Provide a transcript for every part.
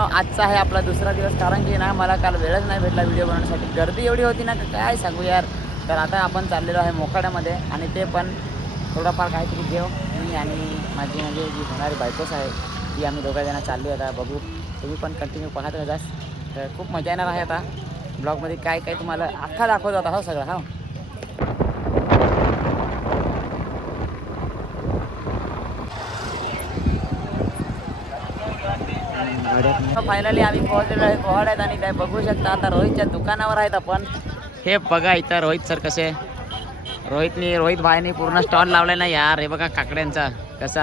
आजचा आहे आपला दुसरा दिवस, कारण की ना मला काल वेळच नाही भेटला व्हिडिओ बनवण्यासाठी. गर्दी एवढी होती ना काय सांगू यार. तर आता आपण चाललेलो आहे मोखाड्यामध्ये, आणि ते पण थोडाफार काहीतरी घेऊ. मी आणि माझी म्हणजे जी होणारी बायकोच आहे ती, आम्ही दोघा जण चालली आता. बघू, तुम्ही पण कंटिन्यू पाहत राहा. तर खूप मजा येणार आहे आता ब्लॉगमध्ये. काय काय तुम्हाला अख्खा दाखवत होता हो सगळं. हो फायनली आम्ही पोहोचलेलो आहे पोहाड्यात, आणि काय बघू शकता आता रोहितच्या दुकानावर आहेत आपण. हे बघा इथं रोहित सर कसे, रोहित भाईने पूर्ण स्टॉल लावलाय ना यार. हे बघा काकड्यांचा कसा,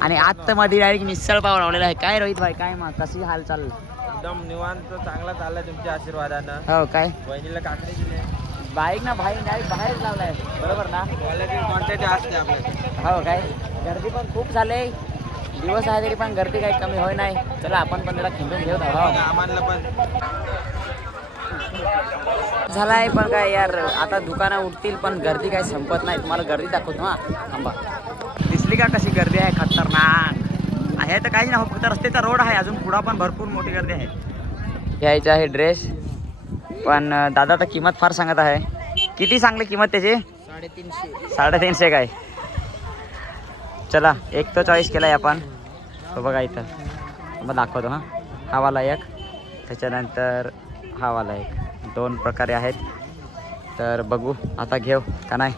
आणि आत मध्ये डायरेक्ट मिसळ पाव लावलेला आहे. काय रोहित भाई, काय मग कशी हाल चाल? एकदम निवांत चांगला चाललाय तुमच्या आशीर्वादानं. हो काय वहिनीला काकडे दिले, बाईक ना भाई डायरेक्ट बाहेर लावलाय, बरोबर ना? क्वालिटी क्वांटिटी असते आपल्याकडे. हो काय, गर्दी पण खूप झाले दिवस आहे तरी पण गर्दी काही कमी होय नाही. चला आपण पण जरा खिंडून घेऊ. आम्हाला पण झालाय पण काय यार, आता दुकानं उठतील पण गर्दी काही संपत नाही. तुम्हाला गर्दी दाखवतो हा, थांबा. दिसली का कशी गर्दी आहे, खतरनाक आहे. तर काही नाही, फक्त रस्त्याचा रोड आहे, अजून पुढं पण भरपूर मोठी गर्दी आहे. घ्यायचे आहे ड्रेस, पण दादा तर किंमत फार सांगत आहे. किती सांगले किंमत त्याची? 350 काय? चला एक तो चॉईस केलाय आपण. तो बघा इथं मग दाखवतो. हा वाला एक, त्याच्यानंतर हा वाला एक, दोन प्रकारे आहेत. तर बघू आता घेऊ का नाही.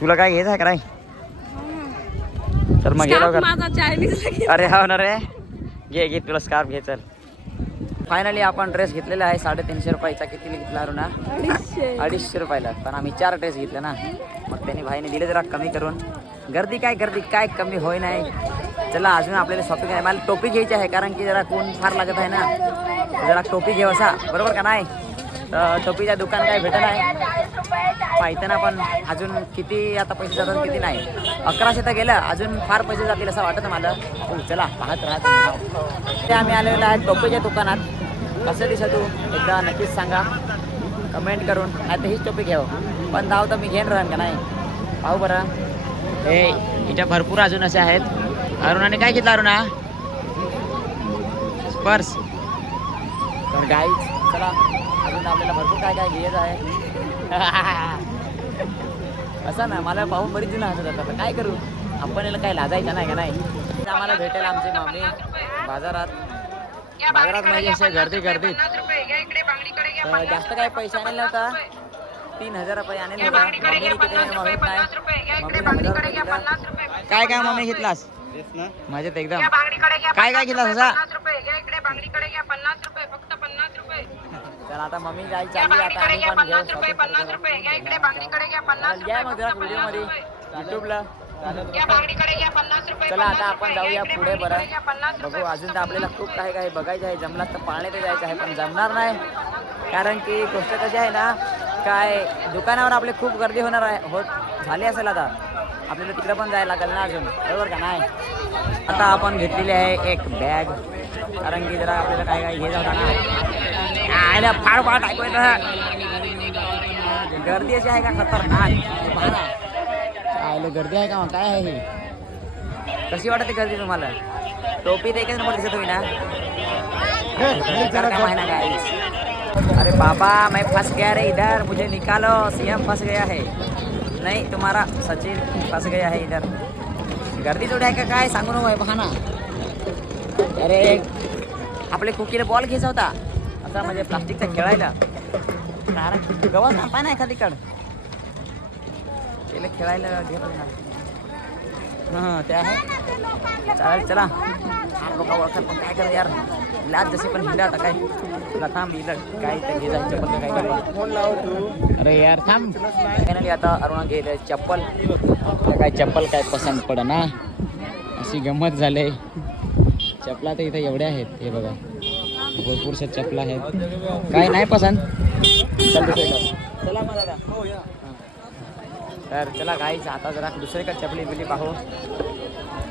तुला काय घ्यायचं आहे का नाही? तर मग गेलो का? अरे हा ना रे, घे तुला स्कार्फ घे. चल फायनली आपण ड्रेस घेतलेला आहे 350 रुपयाचा. किती घेतला ना? 250 रुपयाला. पण आम्ही 4 ड्रेस घेतले ना, मग त्यांनी भाईने दिले जरा कमी करून. गर्दी काय कमी होय नाही. चला अजून आपल्याला शॉपिंग आहे. मला टोपी घ्यायची आहे, कारण की जरा कोण फार लागत आहे ना, जरा टोपी घेऊ असा, बरोबर का नाही? तर टोपीच्या दुकान काय भेटत नाही पाहताना, पण अजून किती आता पैसे जातात किती नाही. 1100 तर गेलं, अजून फार पैसे जातील असं वाटतं मला. चला पाहत राहत. ते आम्ही आलेलो आहे टोपीच्या दुकानात. कसं दिसत तू एकदा नक्कीच सांगा कमेंट करून. नाही तर हीच टोपी घ्यावं, पण धाव तर मी घेऊन राहीन का नाही. पाहू बरं. हे इथं भरपूर अजून असे आहेत. अरुणाने काय घेतलं? अरुणा पर्स. तर गाईच चला अजून आपल्याला भरपूर काय घ्यायचं आहे. असं ना, मला पाहून बरीच जुनं हसत जातात. काय करू आपण, याला काय लाजायचं नाही का नाही. आम्हाला भेटेल आमची मम्मी बाजारात म्हणजे असे गर्दीत. जास्त काही पैसे आणले होता, 3000 रुपये आणले होता. काय मम्मी घेतलास? माझ्यात एकदम काय घेतलास असा? तर आता मम्मी जायची चालली. आता आम्ही पण घेऊ घ्या मग जरा व्हिडिओ मध्ये युट्यूबला. चला आता आपण जाऊया पुढे बरं. बघू अजून तर आपल्याला खूप काही बघायचं आहे. जमलाच तर पाळणे ते जायचं आहे, पण जमणार नाही, कारण की गोष्ट कशी आहे ना, काय दुकानावर आपली खूप गर्दी होणार आहे, झाली असेल. आता आपल्याला तिकडे पण जायला लागेल ना अजून, बरोबर का नाही? आता आपण घेतलेली आहे एक बॅग, कारण की जरा आपल्याला काय हे जाता ना, फार ऐकू येतं. गर्दी अशी आहे का खतरनाक. पाहा गर्दी आहे का, काय आहे ही? कशी वाटते गर्दी तुम्हाला? टोपी तर एकच नंबर दिसत होई ना. अरे बाबा मैं फंस गया रे इधर, मुझे निकालो. सीएम फंस गया है. नाही तुम्हारा सचिन फंस गया है इधर. गर्दी जोडी आहे का काय सांगू नको. पहा ना, अरे आपले कुकीला बॉल घ्यायचा होता असा, म्हणजे प्लास्टिकचा खेळायला. कारण गवत पाय ना एखादी कड खेळायला घेत ना. हां ते आहे. चालेल चला. लोक ओळखत पण काय करा यार, लाज जशी पण हिंडा आता काय. तुला थांब इथं काय ते घे जायचं पण काय करा. अरे यार थांब. फायनली आता अरुणा घेत चप्पल. काय चप्पल काय पसंत पड ना, अशी गंमत झाले. चपला तर इथं एवढ्या आहेत, हे बघा भरपूरशा चपला आहेत. काय नाही पसंत चला मला. तर चला गाईच आता जरा दुसरीकडे चपली बिली पाहू.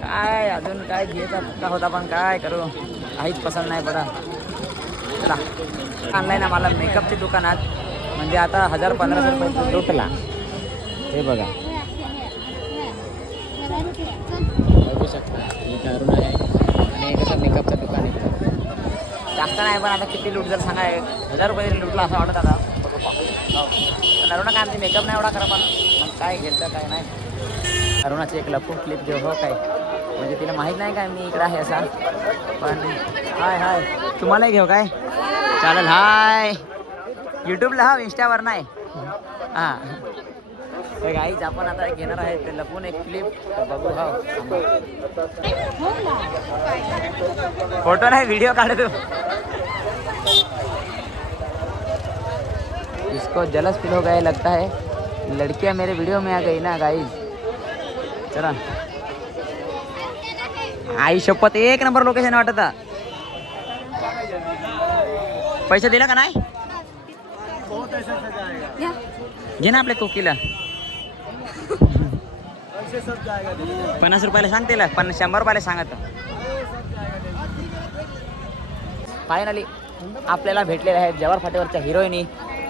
काय अजून काय घ्यायचा पक्का होता, पण काय करू काहीच पसंत नाही पडा. चला आणलाय ना मला मेकअपच्या दुकानात, म्हणजे आता 1000-1500 रुपये टोटला. हे बघा बघू शकता, इथं अरुण आहे आणि कसं मेकअपचं दुकान आहे. जास्त नाही पण आता किती लूट जर सांगा 1000 रुपये लुटला असं वाटत आता पण अरुणा काय आमची मेकअप नाही एवढा करा पण मग काय घेतलं काय नाही. अरुणाची एक लपून क्लिप घेऊ हो काय म्हणजे तिला माहीत नाही काय मी इकडं आहे असा पण हाय हाय तुम्हालाही घेऊ काय चालेल. हाय यूट्यूबला हा इंस्टावर नाही हां तर गाईज आपण आता घेणार आहे ते लपून एक क्लिप बघू हा फोटो नहीं वीडियो काढ़ दो इसको जलस फील हो गया लगता है लड़कियां मेरे वीडियो में आ गई ना गाइस. चला आई शपथ एक नंबर लोकेशन वाटत पैसे दिला का नाही घे ना आपल्या कोकीला 50 रुपयाला सांगते 100 रुपयाला सांगत. फायनली आपल्याला भेटलेल्या आहेत जवाहर फाट्यावरच्या हिरोईनी.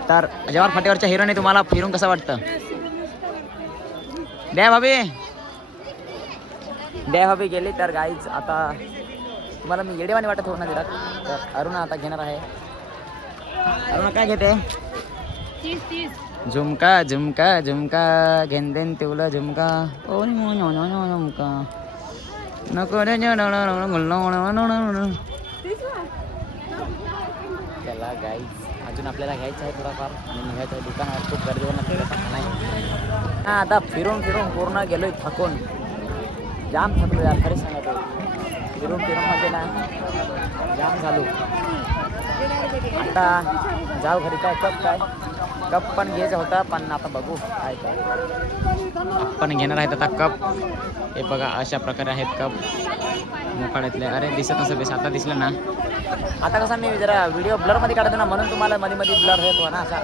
तर जवाहर फाट्यावरच्या हिरोईनी तुम्हाला फिरून कसं वाटतं द्या भाभी गेली. तर गाईज आता तुम्हाला मी येडेवाणी वाटत हो ना जरा. तर अरुणा आता घेणार आहे. अरुणा काय घेते झुमका झुमका झुमका घेन तेवला झुमका ओ झुमका नको त्याला गाईज अजून आपल्याला घ्यायचं आहे थोडाफार आणि निघायचं आहे दुकानात खूप गर्दी होणार नाही. हां आता फिरून पूर्ण गेलोय थकून जाम थकलो यार खरंच सांगतो. फिरून म्हणजे ना जाम झालो. आता जाऊ घरी काय कप पण घ्यायचा होता पण आता बघू काय पण घेणार आहेत आता कप. हे बघा अशा प्रकारे आहेत कप मोकाड्यातले. अरे दिसत नसेल बेस आता दिसलं ना. आता कसं मी जरा व्हिडिओ ब्लरमध्ये काढतो ना म्हणून तुम्हाला मध्ये ब्लर होतो ना असा.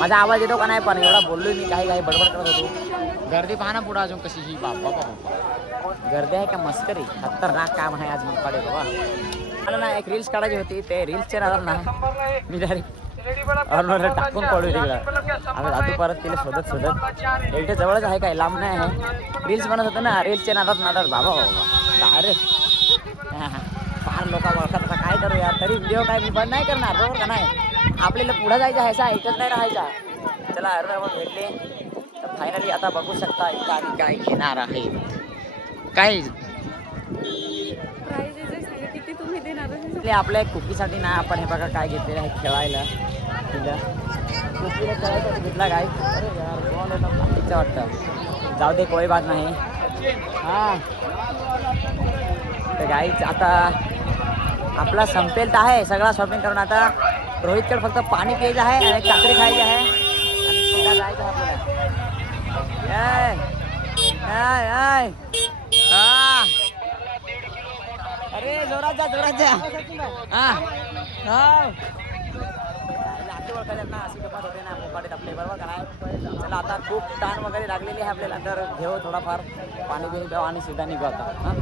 माझा आवाज येतो का नाही पण एवढा बोललोय मी काही बडबड करत होतो. गर्दी पहा ना पुढं अजून कशी ही बाबा गर्दी आहे का मस्करी खतरनाक काम आहे आज मोकाडे बाबा. मला ना एक रील्स काढायची होती ते रील्सच्या नादात ना मी डायरेक्ट टाकून पडू तिकडं. आम्ही जातो परत तिला शोधत एकटे जवळच आहे काय लांब नाही आहे. रील्स बनत होतं ना रील्सच्या नादात बाबा डायरेक्ट फार लोक ओळखत आता काय करू यार. तरी व्हिडिओ काय मी बंद नाही करणार बरोबर का नाही. आपल्याला पुढं जायचं आहे असा ऐकत नाही राहायचा. चला अरुण आपण भेटले तर फायनली आता बघू शकता इथं आम्ही काय घेणार आहे. काय आपल्या कुकीसाठी ना आपण हे बघा काय घेतलेलं आहे खेळायला तिला कुकीला खेळायसाठी घेतला काय. अरे यार बॉल येतात तिचं वाटतं जाऊ दे कोई बात नाही. हां तर गाईच आता आपला संपेल तर आहे सगळा शॉपिंग करून. आता रोहितकडे फक्त पाणी प्यायचं आहे आणि काकडी खायची आहे आणि तिला जायचं आहे आपल्याला. हां अरे जोरात जा हां ना अशी गप्पा होते ना मोकाडीत आपले बरोबर का नाही. चला आता खूप ताण वगैरे लागलेली आहे आपल्याला तर घेऊ थोडाफार पाणी बिणी घेऊ आणि सीधा निघू आता. हां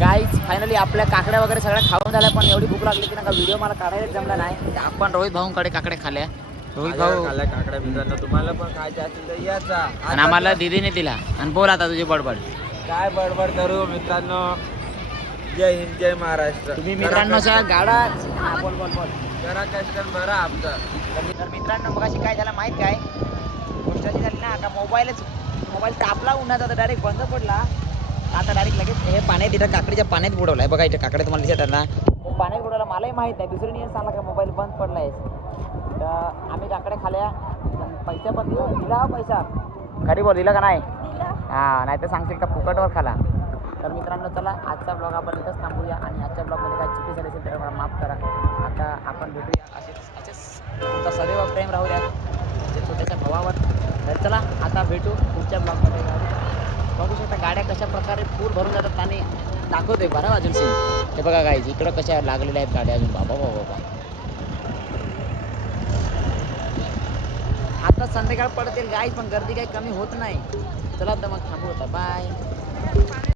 गाईज फायनली आपल्या काकड्या वगैरे सगळ्या खाऊन झाल्या पण एवढी भूक लागली की नका व्हिडिओ मला काढायला जमला नाही. आपण रोहित भाऊंकडे काकड्या खाल्ल्या. रोहित भाऊ काकड्या मित्रांनो तुम्हाला पण खायच्या असतील तर याचा आणि आम्हाला दीदीने दिला. आणि बोल आता तुझी बडबड काय बडबड करू मित्रांनो. जय हिंद जय महाराष्ट्र. तुम्ही मित्रांनोच्या गाडा बोल जरा कष्ट बरं आमचं. तर मित्रांनो मग अशी काय झालं माहीत काय गोष्ट अशी झाली ना का मोबाईल तापला उन्हाचा तर डायरेक्ट बंद पडला. आता डायरेक्ट लगेच हे पाण्यात इथं काकडीच्या पाण्यात बुडवलं आहे बघा. इथं काकड्या तुम्हाला दिसत ना पाण्यात बुडवलं. मलाही माहीत नाही दुसरी नियम सांगला का मोबाईल बंद पडला आहे. तर आम्ही काकड्या खाल्या पैसा पण दिला पैसा खरी बोल दिला का नाही. हां नाही तर सांगतील का फुकटवर खाला. तर मित्रांनो चला आजचा ब्लॉग आपण इथंच थांबूया आणि आजच्या ब्लॉगमध्ये काय चुकी झाली असेल तर मला माफ करा. आता आपण भेटूया असेच तुमचा सदैव प्रेम राहू द्या म्हणजे छोट्याशा भावावर. तर चला आता भेटू पुढच्या ब्लॉगमध्ये. बघू शकता गाड्या कशा प्रकारे पूर भरून जातात आणि दाखवतोय बरं अजून सीन. हे बघा गाईज इकडं कशा लागलेल्या आहेत गाड्या अजून बाबा. आता संध्याकाळ पडतील गाईज पण गर्दी काही कमी होत नाही. चला तर मग थांबू आता बाय.